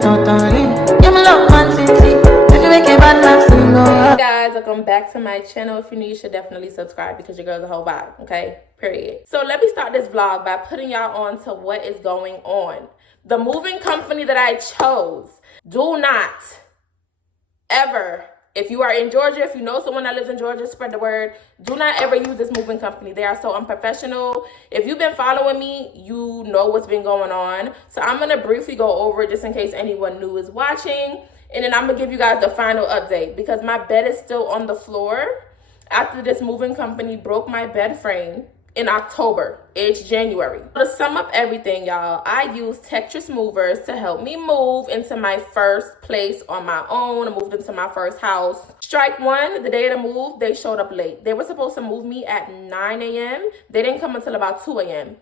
Hey guys, welcome back to my channel. If you're new, you should definitely subscribe because your girl's a whole vibe, okay? Period. So let me start this vlog by putting y'all on to what is going on. The moving company that I chose, do not ever, if you are in Georgia, if you know someone that lives in Georgia, spread the word. Do not ever use this moving company. They are so unprofessional. If you've been following me, you know what's been going on. So I'm going to briefly go over it just in case anyone new is watching. And then I'm going to give you guys the final update because my bed is still on the floor after this moving company broke my bed frame in October. It's January. To sum up everything, y'all, I use Tetris movers to help me move into my first place on my own. I moved into my first house. Strike one, the day of the move, they showed up late. They were supposed to move me at 9 a.m. They didn't come until about 2 a.m.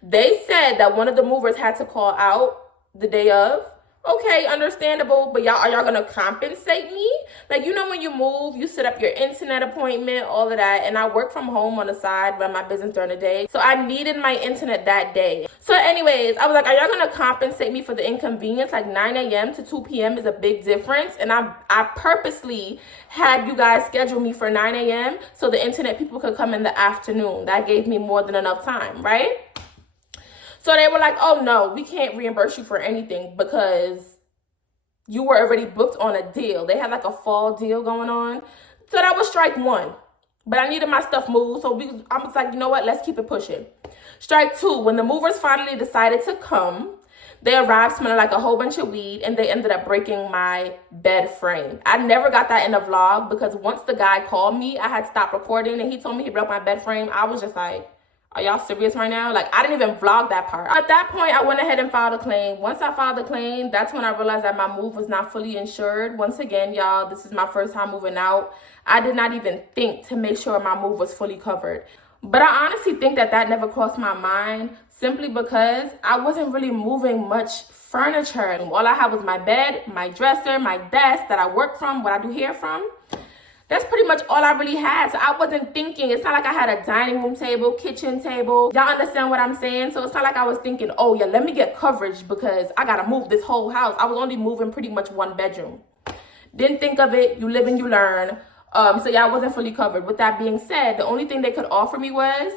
They said that one of the movers had to call out the day of. Okay, understandable, but are y'all gonna compensate me? Like, you know, when you move, you set up your internet appointment, all of that, and I work from home on the side, run my business during the day, so I needed my internet that day. So anyways, I was like, are y'all gonna compensate me for the inconvenience? Like 9 a.m. to 2 p.m. is a big difference, and I purposely had you guys schedule me for 9 a.m. so the internet people could come in the afternoon. That gave me more than enough time, right? So they were like, oh no, we can't reimburse you for anything because you were already booked on a deal. They had like a fall deal going on. So that was strike one. But I needed my stuff moved. So I was like, you know what? Let's keep it pushing. Strike two, when the movers finally decided to come, they arrived smelling like a whole bunch of weed and they ended up breaking my bed frame. I never got that in the vlog because once the guy called me, I had stopped recording and he told me he broke my bed frame. I was just like, are y'all serious right now? Like, I didn't even vlog that part. At that point, I went ahead and filed a claim. Once I filed the claim, that's when I realized that my move was not fully insured. Once again, y'all, this is my first time moving out. I did not even think to make sure my move was fully covered. But I honestly think that never crossed my mind simply because I wasn't really moving much furniture. All I had was my bed, my dresser, my desk that I work from, what I do hair from. That's pretty much all I really had. So I wasn't thinking, it's not like I had a dining room table, kitchen table. Y'all understand what I'm saying? So it's not like I was thinking, oh yeah, let me get coverage because I gotta move this whole house. I was only moving pretty much one bedroom. Didn't think of it, you live and you learn. So yeah, I wasn't fully covered. With that being said, the only thing they could offer me was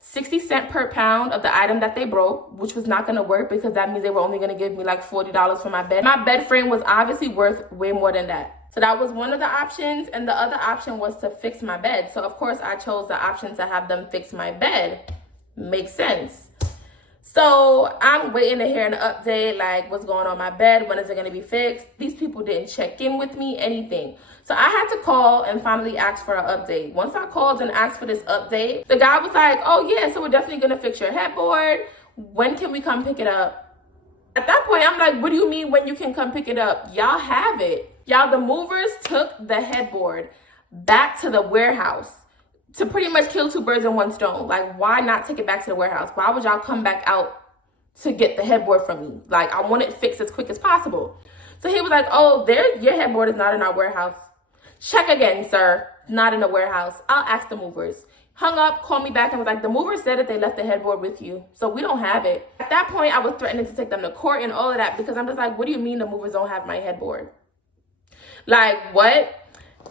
60 cents per pound of the item that they broke, which was not gonna work because that means they were only gonna give me like $40 for my bed. My bed frame was obviously worth way more than that. So that was one of the options, and the other option was to fix my bed. So of course I chose the option to have them fix my bed. Makes sense. So I'm waiting to hear an update, like what's going on my bed, when is it gonna be fixed? These people didn't check in with me, anything. So I had to call and finally ask for an update. Once I called and asked for this update, the guy was like, oh yeah, so we're definitely gonna fix your headboard. When can we come pick it up? At that point, I'm like, what do you mean when you can come pick it up? Y'all have it. Y'all, the movers took the headboard back to the warehouse to pretty much kill two birds in one stone. Like, why not take it back to the warehouse? Why would y'all come back out to get the headboard from me? Like, I want it fixed as quick as possible. So he was like, oh, your headboard is not in our warehouse. Check again, sir. Not in the warehouse. I'll ask the movers. Hung up, called me back and was like, the movers said that they left the headboard with you, so we don't have it. At that point, I was threatening to take them to court and all of that because I'm just like, what do you mean the movers don't have my headboard? Like, what?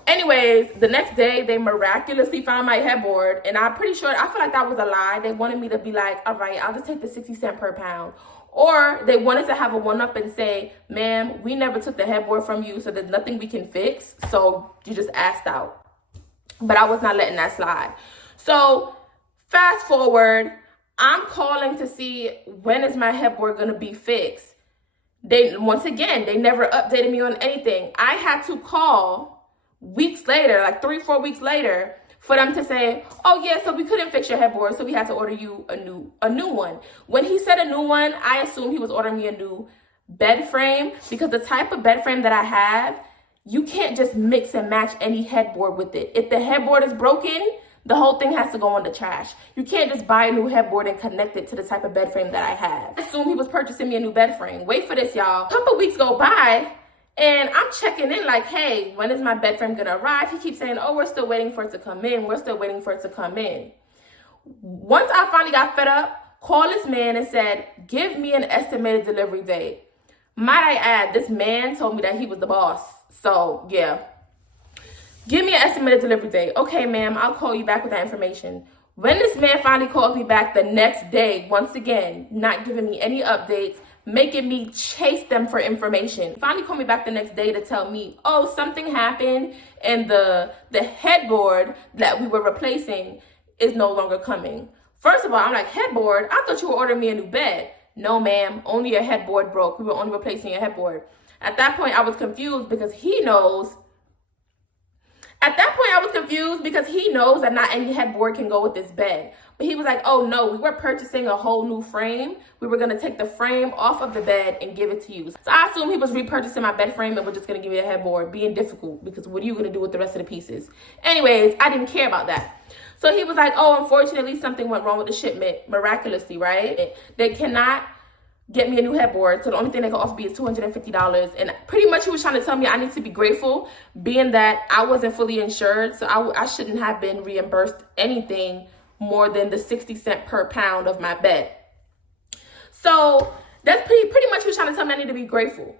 Anyways, the next day, they miraculously found my headboard, and I'm pretty sure, I feel like that was a lie. They wanted me to be like, all right, I'll just take the 60 cents per pound. Or they wanted to have a one-up and say, ma'am, we never took the headboard from you, so there's nothing we can fix, so you just asked out. But I was not letting that slide. So fast forward, I'm calling to see when is my headboard gonna be fixed. Once again, they never updated me on anything. I had to call weeks later, like 3-4 weeks later, for them to say, oh yeah, so we couldn't fix your headboard, so we had to order you a new one. When he said a new one, I assumed he was ordering me a new bed frame because the type of bed frame that I have, you can't just mix and match any headboard with it. If the headboard is broken, the whole thing has to go in the trash. You can't just buy a new headboard and connect it to the type of bed frame that I have. I assume he was purchasing me a new bed frame. Wait for this, y'all. A couple weeks go by, and I'm checking in like, hey, when is my bed frame gonna arrive? He keeps saying, oh, we're still waiting for it to come in. We're still waiting for it to come in. Once I finally got fed up, called this man and said, give me an estimated delivery date. Might I add, this man told me that he was the boss. So, yeah. Give me an estimated delivery date. Okay, ma'am, I'll call you back with that information. When this man finally called me back the next day, once again, not giving me any updates, making me chase them for information. Finally called me back the next day to tell me, oh, something happened and the headboard that we were replacing is no longer coming. First of all, I'm like, headboard? I thought you were ordering me a new bed. No, ma'am, only your headboard broke. We were only replacing your headboard. At that point, I was confused because he knows that not any headboard can go with this bed. But he was like, oh no, we were purchasing a whole new frame. We were gonna take the frame off of the bed and give it to you. So I assume he was repurchasing my bed frame and we're just gonna give me a headboard, being difficult because what are you gonna do with the rest of the pieces? Anyways, I didn't care about that. So he was like, oh, unfortunately, something went wrong with the shipment, miraculously, right? They cannot get me a new headboard. So the only thing they can offer me is $250. And pretty much he was trying to tell me I need to be grateful, being that I wasn't fully insured. So I shouldn't have been reimbursed anything more than the 60 cents per pound of my bed. So that's pretty much he was trying to tell me I need to be grateful.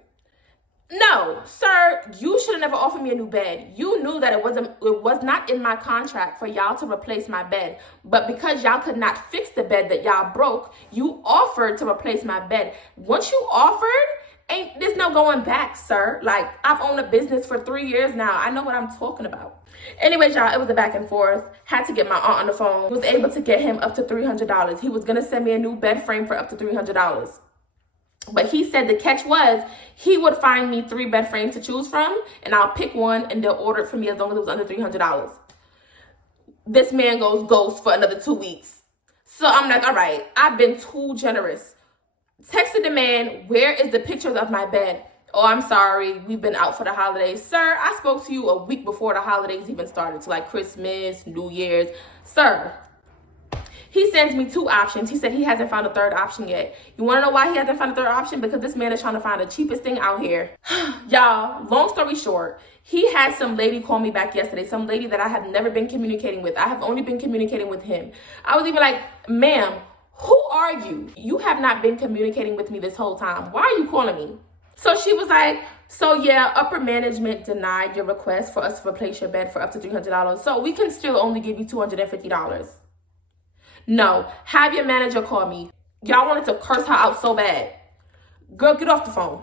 No, sir, you should have never offered me a new bed. You knew that it was not in my contract for y'all to replace my bed. But because y'all could not fix the bed that y'all broke, you offered to replace my bed. Once you offered, there's no going back, sir. Like, I've owned a business for 3 years now. I know what I'm talking about. Anyways, y'all, it was a back and forth. Had to get my aunt on the phone. Was able to get him up to $300. He was going to send me a new bed frame for up to $300. But he said the catch was he would find me 3 bed frames to choose from, and I'll pick one, and they'll order it for me as long as it was under $300. This man goes ghost for another 2 weeks. So I'm like, all right, I've been too generous. Texted the man, where is the pictures of my bed? Oh, I'm sorry, we've been out for the holidays. Sir, I spoke to you a week before the holidays even started, so like Christmas, New Year's. Sir, he sends me 2 options. He said he hasn't found a 3rd option yet. You want to know why he hasn't found a 3rd option? Because this man is trying to find the cheapest thing out here. Y'all, long story short, he had some lady call me back yesterday. Some lady that I have never been communicating with. I have only been communicating with him. I was even like, ma'am, who are you? You have not been communicating with me this whole time. Why are you calling me? So she was like, so yeah, upper management denied your request for us to replace your bed for up to $300. So we can still only give you $250. No, have your manager call me. Y'all wanted to curse her out so bad. Girl, get off the phone.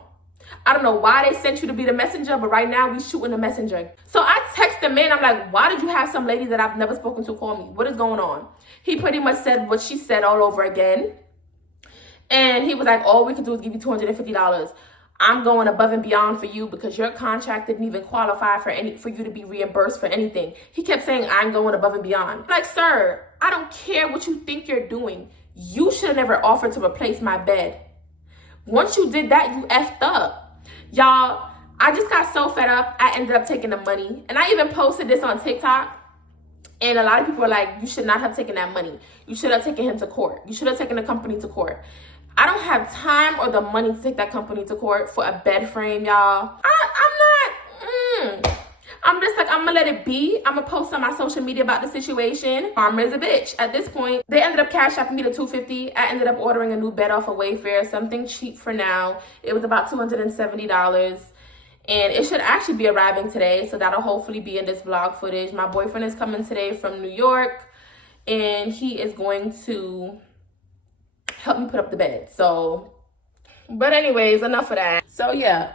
I don't know why they sent you to be the messenger, but right now we shooting the messenger. So I text the man. I'm like, why did you have some lady that I've never spoken to call me? What is going on? He pretty much said what she said all over again. And he was like, all we could do is give you $250. I'm going above and beyond for you because your contract didn't even qualify for you to be reimbursed for anything. He kept saying, I'm going above and beyond. Like, sir, I don't care what you think you're doing. You should have never offered to replace my bed. Once you did that, you effed up. Y'all, I just got so fed up, I ended up taking the money. And I even posted this on TikTok. And a lot of people are like, you should not have taken that money. You should have taken him to court. You should have taken the company to court. I don't have time or the money to take that company to court for a bed frame, y'all. I'm just like, I'm gonna let it be. I'm gonna post on my social media about the situation. Karma is a bitch. At this point, they ended up cash apping me the $250. I ended up ordering a new bed off of Wayfair, something cheap for now. It was about $270. And it should actually be arriving today, so that'll hopefully be in this vlog footage. My boyfriend is coming today from New York, and he is going to help me put up the bed. So, but anyways, enough of that. So yeah,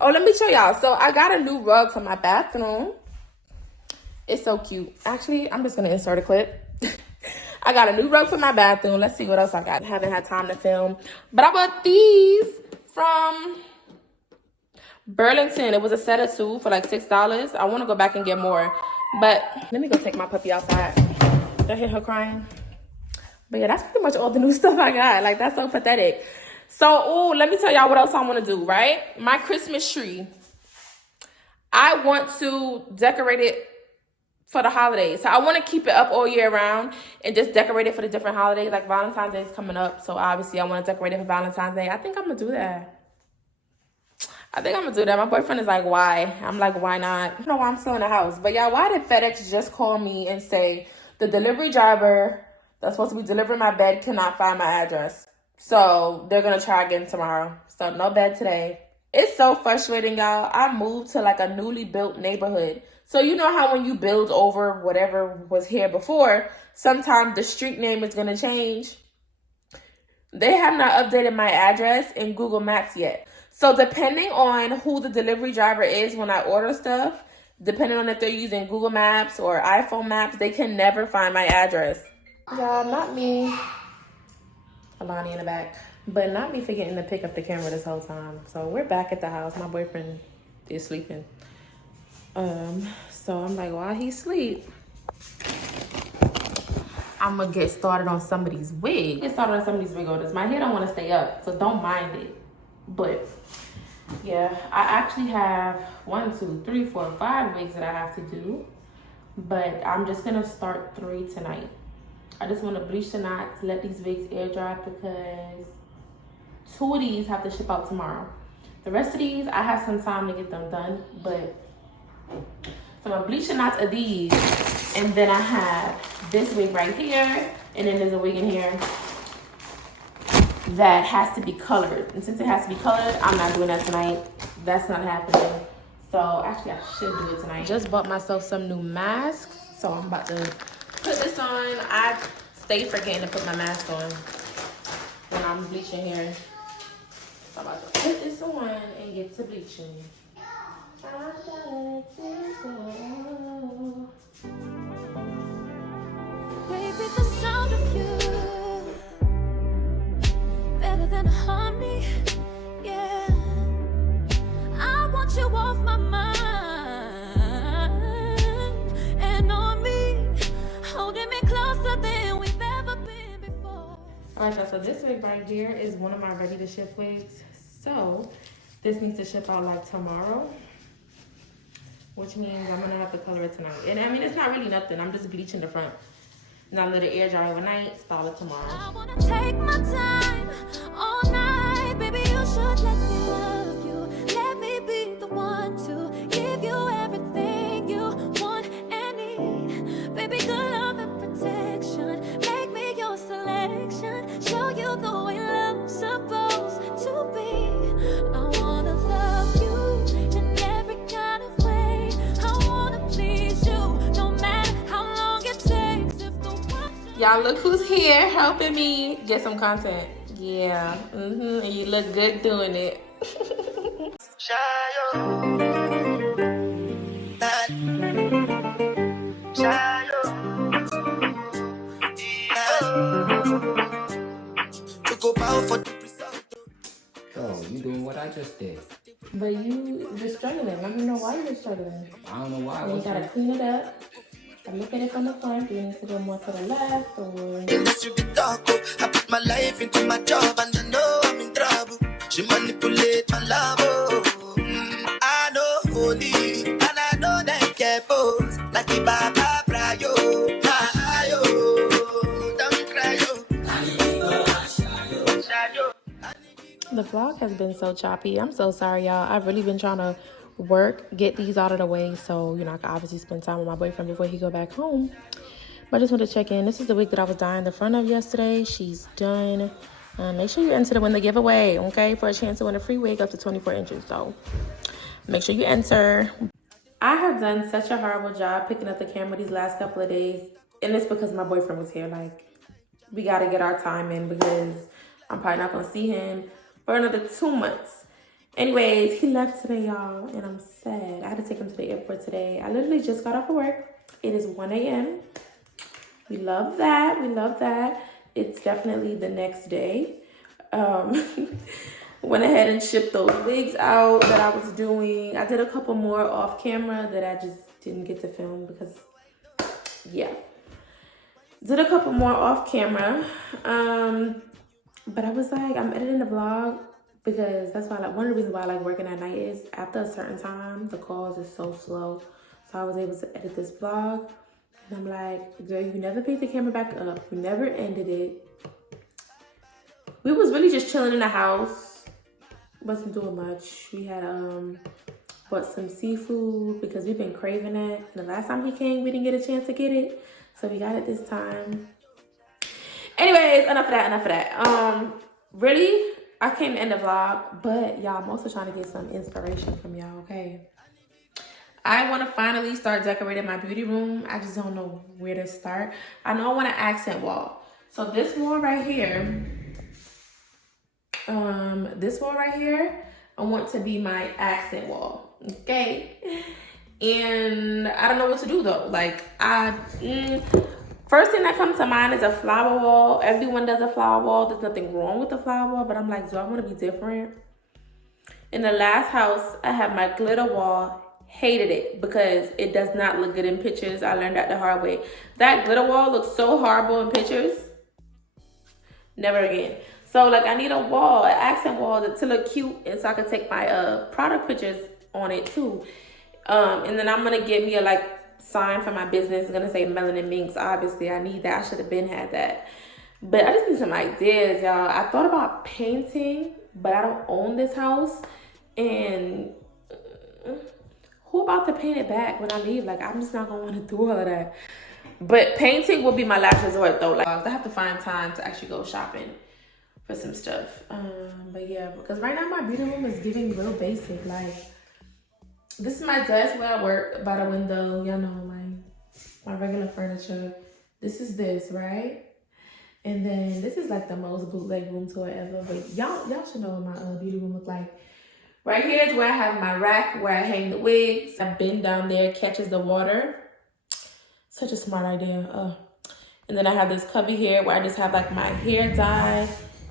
oh, let me show y'all. So I got a new rug for my bathroom. It's so cute. Actually, I'm just gonna insert a clip. I got a new rug for my bathroom. Let's see what else I got. I haven't had time to film, but I bought these from Burlington. It was a set of 2 for like $6. I want to go back and get more, but let me go take my puppy outside. Did I hear her crying? But yeah, that's pretty much all the new stuff I got. Like, that's so pathetic. So, let me tell y'all what else I want to do, right? My Christmas tree. I want to decorate it for the holidays. So I want to keep it up all year round and just decorate it for the different holidays. Like Valentine's Day is coming up. So obviously I want to decorate it for Valentine's Day. I think I'm going to do that. My boyfriend is like, why? I'm like, why not? I don't know why I'm still in the house. But y'all, why did FedEx just call me and say the delivery driver that's supposed to be delivering my bed cannot find my address? So they're gonna try again tomorrow. So no bed today. It's so frustrating, y'all. I moved to like a newly built neighborhood. So you know how when you build over whatever was here before, sometimes the street name is gonna change. They have not updated my address in Google Maps yet. So depending on who the delivery driver is when I order stuff, depending on if they're using Google Maps or iPhone Maps, they can never find my address. Y'all, not me. Alani in the back. But not me forgetting to pick up the camera this whole time. So we're back at the house. My boyfriend is sleeping. So I'm like, while he sleep, I'm gonna get started on somebody's wig. Get started on somebody's wig orders. My hair don't want to stay up, so don't mind it. But yeah, I actually have 1, 2, 3, 4, 5 wigs that I have to do. But I'm just gonna start 3 tonight. I just want to bleach the knots, let these wigs air dry because 2 of these have to ship out tomorrow. The rest of these, I have some time to get them done, but so I'm gonna bleach the knots of these, and then I have this wig right here, and then there's a wig in here that has to be colored. And since it has to be colored, I'm not doing that tonight. That's not happening. So actually, I should do it tonight. Just bought myself some new masks, so I'm about to put this on. I stay forgetting to put my mask on when I'm bleaching here. So I'm about to put this on and get to bleaching. Baby, the sound of you better than honey, yeah. I want you off my mind and on me, holding me closer than we've ever been before. Alright, so this wig right here is one of my ready to ship wigs. So this needs to ship out like tomorrow, which means I'm gonna have to color it tonight. And I mean, it's not really nothing. I'm just bleaching the front. Now let it air dry overnight, style it tomorrow. I wanna take my time all night, baby. You should let me love you. Let me be the one to give you everything you want and need. Baby, good love and protection. Make me your selection. Show you the way love's supposed to be. I wanna love you in every kind of way. I wanna please you, no matter how long it takes. Y'all look who's here helping me get some content. Yeah, and you look good doing it. Oh, you doing what I just did. But you're struggling. Let me know why you're struggling. I don't know why. And you gotta clean it up. I look at it from the front. Do you need to go more to the left or? I put my life into my job and I know I'm in trouble. She manipulate my love. I know holy and I know that care both. Like the Baba Frayo. Don't cry, The vlog has been so choppy. I'm so sorry, y'all. I've really been trying to get these out of the way so, you know, I can obviously spend time with my boyfriend before he go back home. But I just want to check in. This is the wig that I was dyeing the front of yesterday. She's done. Make sure you enter to win the giveaway, okay, for a chance to win a free wig up to 24 inches. So make sure you enter. I have done such a horrible job picking up the camera these last couple of days, and it's because my boyfriend was here. Like, we got to get our time in because I'm probably not going to see him for another 2 months. Anyways, he left today, y'all, and I'm sad. I had to take him to the airport today. I literally just got off of work. It is 1 a.m. We love that. We love that. It's definitely the next day. Went ahead and shipped those wigs out that I was doing. I did a couple more off camera that I just didn't get to film because, yeah. Did a couple more off camera. But I was like, I'm editing the vlog because that's why, like, one of the reasons why I like working at night is after a certain time, the calls is so slow. So I was able to edit this vlog. And I'm like, girl, you never picked the camera back up. You never ended it. We was really just chilling in the house. Wasn't doing much. We had bought some seafood because we've been craving it. And the last time he came, we didn't get a chance to get it. So we got it this time. Anyways, enough of that. really, I can't end the vlog, but y'all, I'm also trying to get some inspiration from y'all, okay? I want to finally start decorating my beauty room. I just don't know where to start. I know I want an accent wall. So this wall right here, I want to be my accent wall, okay? And I don't know what to do though. Like first thing that comes to mind is a flower wall. Everyone does a flower wall. There's nothing wrong with the flower wall, but I'm like, do I want to be different? In the last house, I have my glitter wall. Hated it because it does not look good in pictures. I learned that the hard way. That glitter wall looks so horrible in pictures. Never again. So like I need a wall, an accent wall to look cute, and so I can take my product pictures on it too. And then I'm gonna get me a like sign for my business. It's gonna say Melanin Minx. Obviously, I need that. I should have been had that. But I just need some ideas, y'all. I thought about painting, but I don't own this house, and who about to paint it back when I leave? Like, I'm just not gonna want to do all of that. But painting will be my last resort though. Like, I have to find time to actually go shopping for some stuff. But yeah, because right now my beauty room is giving real basic. Like, this is my desk where I work by the window. Y'all know my regular furniture. This is this, right? And then this is like the most bootleg room tour ever. But y'all should know what my beauty room look like. Right here is where I have my rack where I hang the wigs. A bin down there catches the water. Such a smart idea. And then I have this cubby here where I just have like my hair dye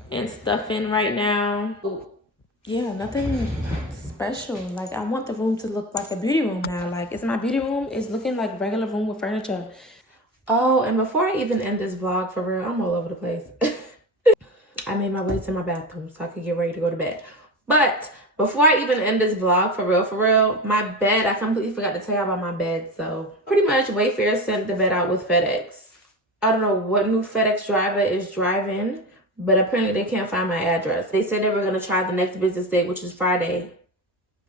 and stuff in right now. Yeah, nothing special. Like, I want the room to look like a beauty room now. Like, it's my beauty room. It's looking like regular room with furniture. Oh, and before I even end this vlog, for real, I'm all over the place. I made my way to my bathroom so I could get ready to go to bed. But before I even end this vlog, for real, my bed, I completely forgot to tell y'all about my bed. So pretty much Wayfair sent the bed out with FedEx. I don't know what new FedEx driver is driving, but apparently they can't find my address. They said they were going to try the next business day, which is Friday.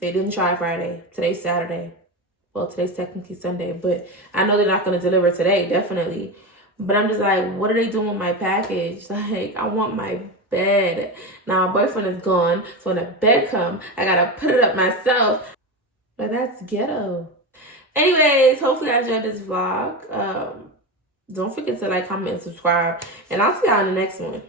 They didn't try Friday. Today's Saturday. Well, today's technically Sunday, but I know they're not going to deliver today, definitely. But I'm just like, what are they doing with my package? Like, I want my bed. Now my boyfriend is gone, so when the bed comes, I gotta put it up myself. But that's ghetto. Anyways, hopefully I enjoyed this vlog. Don't forget to like, comment, and subscribe, and I'll see y'all in the next one.